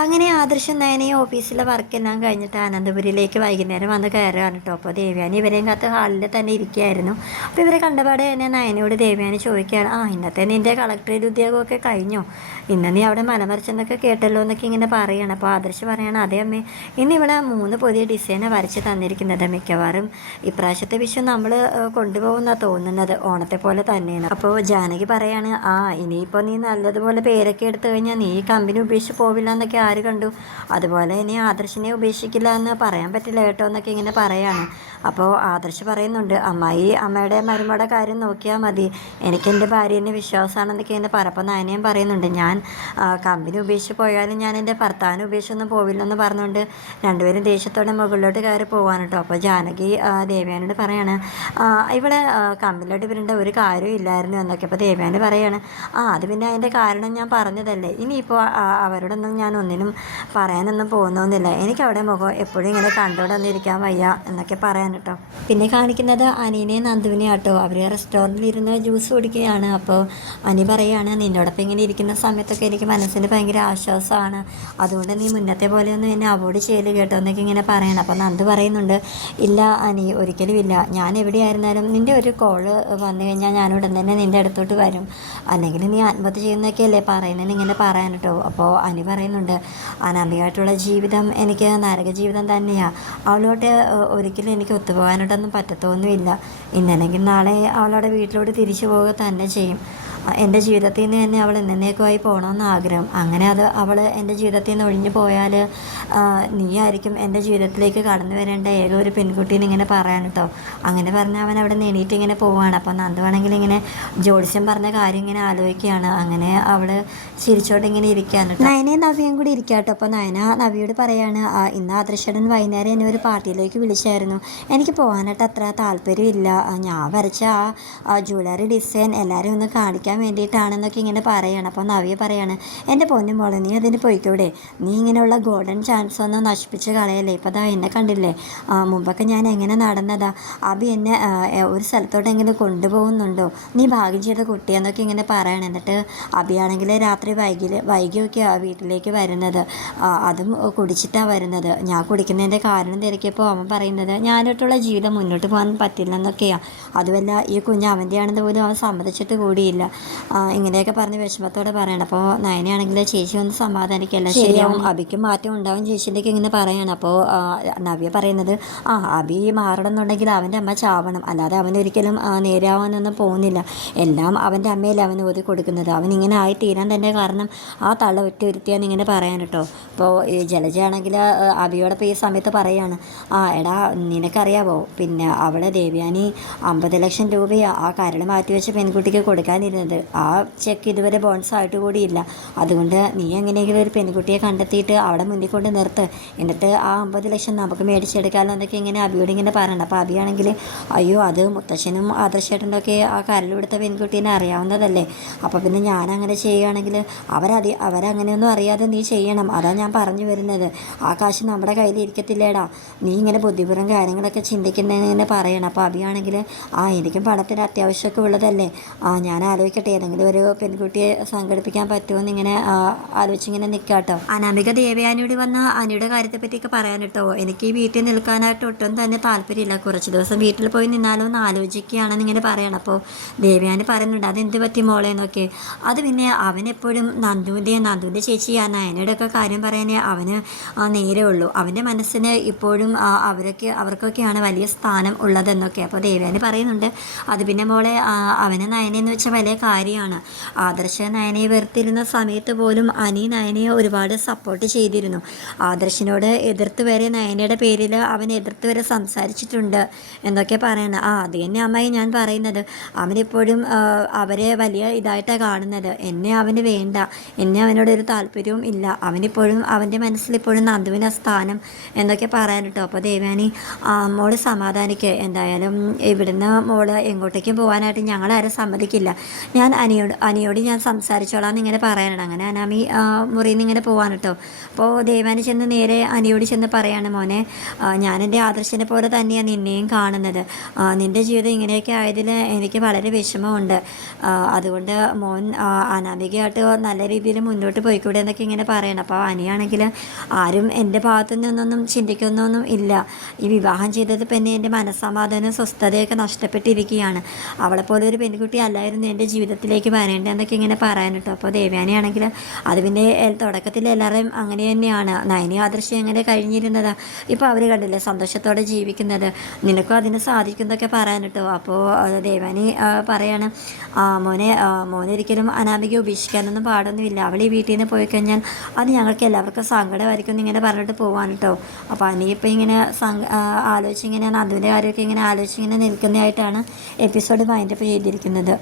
അങ്ങനെ ആദർശം നയനെ ഓഫീസിലെ വർക്കെല്ലാം കഴിഞ്ഞിട്ട് അനന്തപുരിയിലേക്ക് വൈകുന്നേരം വന്ന് കയറുകയാണ് കേട്ടോ അപ്പോൾ ദേവ്യാനി ഇവരെയും കാത്ത് ഹാളിൽ തന്നെ ഇരിക്കുകയായിരുന്നു. അപ്പോൾ ഇവരെ കണ്ടപാടെ തന്നെ നയനയോട് ദേവ്യാനി ചോദിക്കുകയാണ് ആ ഇന്നത്തെ നിന്റെ കളക്ടറേറ്റ് ഉദ്യോഗമൊക്കെ കഴിഞ്ഞോ? ഇന്ന് നീ അവിടെ മലമറിച്ചെന്നൊക്കെ കേട്ടല്ലോ എന്നൊക്കെ ഇങ്ങനെ പറയുകയാണ് അപ്പോൾ ആദർശ് പറയണം അതേ അമ്മേ ഇന്ന് ഇവിടെ മൂന്ന് പുതിയ ഡിസൈനാണ് വരച്ച് തന്നിരിക്കുന്നത് മിക്കവാറും ഇപ്രാവശ്യത്തെ വിഷു നമ്മൾ കൊണ്ടുപോകുന്ന തോന്നുന്നത്. ഓണത്തെ പോലെ തന്നെയാണ്. അപ്പോൾ ജാനകി പറയാണ് ആ ഇനിയിപ്പോൾ നീ നല്ലതുപോലെ പേരൊക്കെ എടുത്തു കഴിഞ്ഞാൽ നീ ഈ കമ്പനി ഉപേക്ഷിച്ച് പോവില്ല എന്നൊക്കെ ആര് കണ്ടു? അതുപോലെ ഇനി ആദർശിനെ ഉപേക്ഷിക്കില്ല എന്ന് പറയാൻ പറ്റില്ല കേട്ടോ എന്നൊക്കെ ഇങ്ങനെ പറയാണ്. അപ്പോൾ ആദർശ് പറയുന്നുണ്ട് അമ്മായി അമ്മയുടെ മരുമയുടെ കാര്യം നോക്കിയാൽ മതി. എനിക്ക് എന്റെ ഭാര്യേനെ വിശ്വാസമാണെന്നൊക്കെ എന്റെ പരപ്പ നായനയും പറയുന്നുണ്ട്. ഞാൻ കമ്പനി ഉപേക്ഷിച്ച് പോയാലും ഞാൻ എന്റെ ഭർത്താവിനെ ഉപേക്ഷിച്ചൊന്നും പോവില്ലെന്ന് പറഞ്ഞുകൊണ്ട് രണ്ടുപേരും ദേഷ്യത്തോടെ മുകളിലോട്ട് കയറി പോകാൻ കേട്ടോ അപ്പോൾ ജാനകി ദേവ്യാനോട് പറയാണ് ഇവിടെ കമ്പനിയിലോട്ട് വരേണ്ട ഒരു കാര്യവും ഇല്ലായിരുന്നു എന്നൊക്കെ അപ്പോൾ ദേവ്യാനി പറയാണ് ആ അത് പിന്നെ അതിന്റെ കാരണം ഞാൻ പറഞ്ഞതല്ലേ. ഇനിയിപ്പോൾ അവരോടൊന്നും ഞാൻ ഒന്നിനും പറയാനൊന്നും പോകുന്നൊന്നുമില്ല. എനിക്കവിടെ മുഖം എപ്പോഴും ഇങ്ങനെ കണ്ടുകൊണ്ടൊന്നിരിക്കാൻ വയ്യ എന്നൊക്കെ പറയാൻ കേട്ടോ പിന്നെ കാണിക്കുന്നത് അനീനെ നന്ദുവിനെ ആട്ടോ. അവർ റെസ്റ്റോറന്റിൽ ഇരുന്ന് ജ്യൂസ് കുടിക്കുകയാണ്. അപ്പോൾ അനി പറയാണ് നിന്നോടൊപ്പം ഇങ്ങനെ ഇരിക്കുന്ന സമയത്തൊക്കെ എനിക്ക് മനസ്സിന് ഭയങ്കര ആശ്വാസമാണ്. അതുകൊണ്ട് നീ മുന്നത്തെ പോലെ പോലെയൊന്നും എന്നെ അവോയ്ഡ് ചെയ്യൽ കേട്ടോ എന്നൊക്കെ ഇങ്ങനെ പറയണം. അപ്പോൾ നന്ദു പറയുന്നുണ്ട് ഇല്ല അനി ഒരിക്കലും ഇല്ല. ഞാൻ എവിടെയായിരുന്നാലും നിന്റെ ഒരു കോൾ വന്നു കഴിഞ്ഞാൽ ഞാൻ ഉടൻ തന്നെ നിന്റെ അടുത്തോട്ട് വരും. അല്ലെങ്കിൽ നീ ആത്മഹത്യ ചെയ്യുന്നൊക്കെയല്ലേ പറയുന്നതിന് ഇങ്ങനെ പറയാൻ കേട്ടോ. അപ്പോൾ അനി പറയുന്നുണ്ട് അനാമികമായിട്ടുള്ള ജീവിതം എനിക്ക് നരക ജീവിതം തന്നെയാണ് അവളോട്ട് ഒരിക്കലും എനിക്ക് ഒത്തുപോകാനായിട്ടൊന്നും പറ്റത്തൊന്നുമില്ല. ഇന്നല്ലെങ്കിൽ നാളെ അവളവിടെ വീട്ടിലോട്ട് തിരിച്ചു പോവുക തന്നെ ചെയ്യും. എന്റെ ജീവിതത്തിൽ നിന്ന് തന്നെ അവൾ എന്നേക്കുമായി പോകണമെന്ന് ആഗ്രഹം അങ്ങനെ അത് അവൾ എന്റെ ജീവിതത്തിൽ നിന്ന് ഒഴിഞ്ഞു പോയാൽ നീ ആയിരിക്കും എന്റെ ജീവിതത്തിലേക്ക് കടന്നു വരേണ്ട ഏക ഒരു പെൺകുട്ടീനെ ഇങ്ങനെ പറയാൻ കേട്ടോ. അങ്ങനെ പറഞ്ഞ അവൻ അവിടെ നിന്ന് ഇങ്ങനെ പോവുകയാണ് അപ്പോൾ നന്ദുവാണെങ്കിൽ ഇങ്ങനെ ജ്യോത്സ്യം പറഞ്ഞ കാര്യം ഇങ്ങനെ ആലോചിക്കുകയാണ്. അങ്ങനെ അവൾ ചിരിച്ചോണ്ട് ഇങ്ങനെ ഇരിക്കുകയാണ് കേട്ടോ. നയനയും നവിയും കൂടി ഇരിക്കുക കേട്ടോ. അപ്പോൾ നയന നവിയോട് പറയാണ് "ആ, ഇന്ന് ആദർശടൻ വൈകുന്നേരം എന്നെ ഒരു പാർട്ടിയിലേക്ക് വിളിച്ചായിരുന്നു. എനിക്ക് പോകാനായിട്ട് അത്ര താല്പര്യമില്ല ഞാൻ വരച്ച ആ ജ്വല്ലറി ഡിസൈൻ എല്ലാവരും ഒന്ന് കാണിക്കാൻ വേണ്ടിയിട്ടാണെന്നൊക്കെ ഇങ്ങനെ പറയാണ്. അപ്പോൾ നവിയെ പറയാണ് എന്റെ പൊന്നു മോളെ നീ അതിന് പോയിക്കൂടെ. നീ ഇങ്ങനെയുള്ള ഗോൾഡൻ ചാൻസ് ഒന്നും നശിപ്പിച്ച് കളയല്ലേ? ഇപ്പോൾ അതാ എന്നെ കണ്ടില്ലേ? മുമ്പൊക്കെ ഞാൻ എങ്ങനെ നടന്നതാ? അബി എന്നെ ഒരു സ്ഥലത്തോട്ടെങ്കിലും കൊണ്ടുപോകുന്നുണ്ടോ? നീ ഭാഗ്യം ചെയ്ത കുട്ടിയെന്നൊക്കെ ഇങ്ങനെ പറയണം. എന്നിട്ട് അബിയാണെങ്കിൽ രാത്രി വൈകി വൈകിയൊക്കെയാണ് വീട്ടിലേക്ക് വരുന്നത്. അതും കുടിച്ചിട്ടാണ് വരുന്നത്. ഞാൻ കുടിക്കുന്നതിന്റെ കാരണം തിരക്കിയപ്പോൾ അവൻ പറയുന്നത് ഞാനായിട്ടുള്ള ജീവിതം മുന്നോട്ട് പോകാൻ പറ്റില്ലെന്നൊക്കെയാണ് അതുമല്ല ഈ കുഞ്ഞ് അവന്റെയാണെന്ന് പോലും അവൻ സമ്മതിച്ചിട്ട് കൂടിയില്ല. ഇങ്ങനെയൊക്കെ പറഞ്ഞ് വിഷമത്തോടെ പറയണം. അപ്പോൾ നയനയാണെങ്കിൽ ചേച്ചി ഒന്ന് സമാധാനിക്കല്ല? ശരിയാവും. അബിക്കും മാറ്റം ഉണ്ടാവും ചേച്ചിന്റെയൊക്കെ ഇങ്ങനെ പറയാണ്. അപ്പോൾ നവ്യ പറയുന്നത് ആ അബി മാറണം എന്നുണ്ടെങ്കിൽ അവന്റെ അമ്മ ചാവണം. അല്ലാതെ അവനൊരിക്കലും നേരാവാനൊന്നും പോകുന്നില്ല. എല്ലാം അവന്റെ അമ്മയിൽ അവൻ ഓതി കൊടുക്കുന്നത്. അവൻ ഇങ്ങനെ ആയി തീരാൻ തന്നെ കാരണം ആ തള്ള ഒറ്റ ഒരുത്തിയാന്ന് ഇങ്ങനെ പറയാൻ കേട്ടോ. അപ്പോൾ ജലജയാണെങ്കിൽ അബിയോടൊപ്പം ഈ സമയത്ത് പറയാണ് ആ എടാ നിനക്കറിയാവോ? പിന്നെ അവളെ ദേവ്യാനി അമ്പത് ലക്ഷം രൂപയാണ് ആ കരട് മാറ്റി വെച്ച പെൺകുട്ടിക്ക് കൊടുക്കാനിരുന്നത്. ആ ചെക്ക് ഇതുവരെ ബോൺസ് ആയിട്ട് കൂടിയില്ല. അതുകൊണ്ട് നീ എങ്ങനെയെങ്കിലും ഒരു പെൺകുട്ടിയെ കണ്ടെത്തിയിട്ട് അവിടെ മുന്നിൽ കൊണ്ട് നിർത്ത്. എന്നിട്ട് ആ അമ്പത് ലക്ഷം നമുക്ക് മേടിച്ചെടുക്കാമല്ലോ എന്നൊക്കെ ഇങ്ങനെ അബിയോട് ഇങ്ങനെ പറയണം അപ്പോൾ അബിയാണെങ്കിൽ അയ്യോ അത് മുത്തശ്ശനും ആദർശേട്ടന്റെയൊക്കെ ആ കരലെടുത്ത പെൺകുട്ടീനെ അറിയാവുന്നതല്ലേ. അപ്പോൾ പിന്നെ ഞാൻ അങ്ങനെ ചെയ്യുകയാണെങ്കിൽ അവരതി അവരങ്ങനെയൊന്നും അറിയാതെ നീ ചെയ്യണം. അതാ ഞാൻ പറഞ്ഞു വരുന്നത്. ആ കാശ് നമ്മുടെ കയ്യിൽ ഇരിക്കത്തില്ലേടാ. നീ ഇങ്ങനെ ബുദ്ധിപൂർവം കാര്യങ്ങളൊക്കെ ചിന്തിക്കുന്നതിനെ പറയണം. അപ്പോൾ അബിയാണെങ്കിൽ ആ എനിക്കും പണത്തിന് അത്യാവശ്യമൊക്കെ ഉള്ളതല്ലേ. ആ ഞാൻ ആലോചിക്കട്ടെ. ഏതെങ്കിലും ഒരു പെൺകുട്ടിയെ സംഘടിപ്പിക്കാൻ പറ്റുമോ എന്നിങ്ങനെ ഇങ്ങനെ ആലോചിച്ചിങ്ങനെ നിൽക്കാം കേട്ടോ അനാമിക ദേവയാനിയോട് വന്ന അനിയുടെ കാര്യത്തെ പറ്റിയൊക്കെ പറയാൻ കേട്ടോ. എനിക്ക് ഈ വീട്ടിൽ നിൽക്കാനായിട്ട് ഒട്ടും തന്നെ താല്പര്യമില്ല. കുറച്ച് ദിവസം വീട്ടിൽ പോയി നിന്നാലോ എന്ന് ആലോചിക്കുകയാണെന്ന് ഇങ്ങനെ പറയണം. അപ്പോൾ ദേവയാനി പറയുന്നുണ്ട് അതെന്ത് പറ്റി മോളെ? എന്നൊക്കെ. അത് പിന്നെ അവനെപ്പോഴും നന്ദുവിന്റെ നന്ദുവിന്റെ ചേച്ചി ആ നയനയുടെ ഒക്കെ കാര്യം പറയാനേ അവന് നേരെ ഉള്ളൂ. അവന്റെ മനസ്സിന് ഇപ്പോഴും അവരൊക്കെ അവർക്കൊക്കെയാണ് വലിയ സ്ഥാനം ഉള്ളതെന്നൊക്കെ. അപ്പോൾ ദേവയാനി പറയുന്നുണ്ട് അത് പിന്നെ മോളെ അവനെ നയനെന്ന് വെച്ചാൽ വലിയ കാര്യമാണ്. ആദർശ നയനയെ വെറുത്തിരുന്ന സമയത്ത് പോലും അനി നയനയെ ഒരുപാട് സപ്പോർട്ട് ചെയ്തിരുന്നു. ആദർശിനോട് എതിർത്ത് വരെ നയനയുടെ പേരിൽ അവൻ എതിർത്ത് വരെ സംസാരിച്ചിട്ടുണ്ട് എന്നൊക്കെ പറയണം ആ അത് തന്നെ അമ്മായി ഞാൻ പറയുന്നത്. അവനെപ്പോഴും അവരെ വലിയ ഇതായിട്ടാണ് കാണുന്നത്. എന്നെ അവന് വേണ്ട. എന്നെ അവനോട് ഒരു താല്പര്യവും ഇല്ല. അവനിപ്പോഴും അവന്റെ മനസ്സിലിപ്പോഴും നന്ദുവിന് സ്ഥാനം എന്നൊക്കെ പറയാൻ കേട്ടോ അപ്പോൾ ദേവാനി മോൾ സമാധാനിക്കുക എന്തായാലും ഇവിടുന്ന് മോൾ എങ്ങോട്ടേക്കും പോകാനായിട്ട് ഞങ്ങളാരും സമ്മതിക്കില്ല. ഞാൻ അനിയോട് അനിയോട് ഞാൻ സംസാരിച്ചോളാം എന്നിങ്ങനെ പറയാനാണ് അങ്ങനെ അനാമി മുറിയിൽ നിന്ന് ഇങ്ങനെ പോവാണ് കേട്ടോ. അപ്പോൾ ദേവാനി ചെന്ന് നേരെ അനിയോട് ചെന്ന് പറയാണ് മോനെ ഞാൻ എന്റെ ആദർശനെ പോലെ തന്നെയാണ് നിന്നെയും കാണുന്നത്. നിന്റെ ജീവിതം ഇങ്ങനെയൊക്കെ ആയതിൽ എനിക്ക് വളരെ വിഷമമുണ്ട്. അതുകൊണ്ട് മോൻ അനാമികയായിട്ട് നല്ല രീതിയിൽ മുന്നോട്ട് പോയിക്കൂടെ എന്നൊക്കെ ഇങ്ങനെ പറയണം. അപ്പോൾ അനിയാണെങ്കിൽ ആരും എന്റെ ഭാഗത്തു നിന്നൊന്നും ചിന്തിക്കുന്നൊന്നും ഇല്ല. ഈ വിവാഹം ചെയ്തത് പിന്നെ എന്റെ മനസ്സമാധാനവും സ്വസ്ഥതയൊക്കെ നഷ്ടപ്പെട്ടിരിക്കുകയാണ്. അവളെപ്പോലെ ഒരു പെൺകുട്ടി അല്ലായിരുന്നു എന്റെ ജീവിതത്തിലേക്ക് വരേണ്ടതെന്നൊക്കെ ഇങ്ങനെ പറയാൻ അപ്പോൾ ദേവ്യാനിയാണെങ്കിൽ അത് പിന്നെ തുടക്കത്തിൽ എല്ലാവരും അങ്ങനെ തന്നെയാണ്. നയനി ആദർശം എങ്ങനെ കഴിഞ്ഞിരുന്നതാ? ഇപ്പോൾ അവർ കണ്ടില്ലേ സന്തോഷത്തോടെ ജീവിക്കുന്നത്. നിനക്കും അതിന് സാധിക്കുന്നതൊക്കെ പറയാൻ കേട്ടോ അപ്പോൾ ദേവാനി പറയാണ് മോനെ മോനൊരിക്കലും അനാമിക ഉപേക്ഷിക്കാനൊന്നും പാടൊന്നുമില്ല. അവൾ ഈ വീട്ടിൽ നിന്ന് പോയി കഴിഞ്ഞാൽ അത് ഞങ്ങൾക്ക് എല്ലാവർക്കും സങ്കടമായിരിക്കും ഇങ്ങനെ പറഞ്ഞിട്ട് പോവാൻ കേട്ടോ അപ്പോൾ അനിയിപ്പോൾ ഇങ്ങനെ സങ്ക ആ, ആലോചിച്ച് ഇങ്ങനെ നന്ദുവിന്റെ കാര്യമൊക്കെ ഇങ്ങനെ ആലോചിച്ച് ഇങ്ങനെ നിൽക്കുന്നതായിട്ടാണ് എപ്പിസോഡ് മൈൻഡപ്പ് ചെയ്തിരിക്കുന്നത്.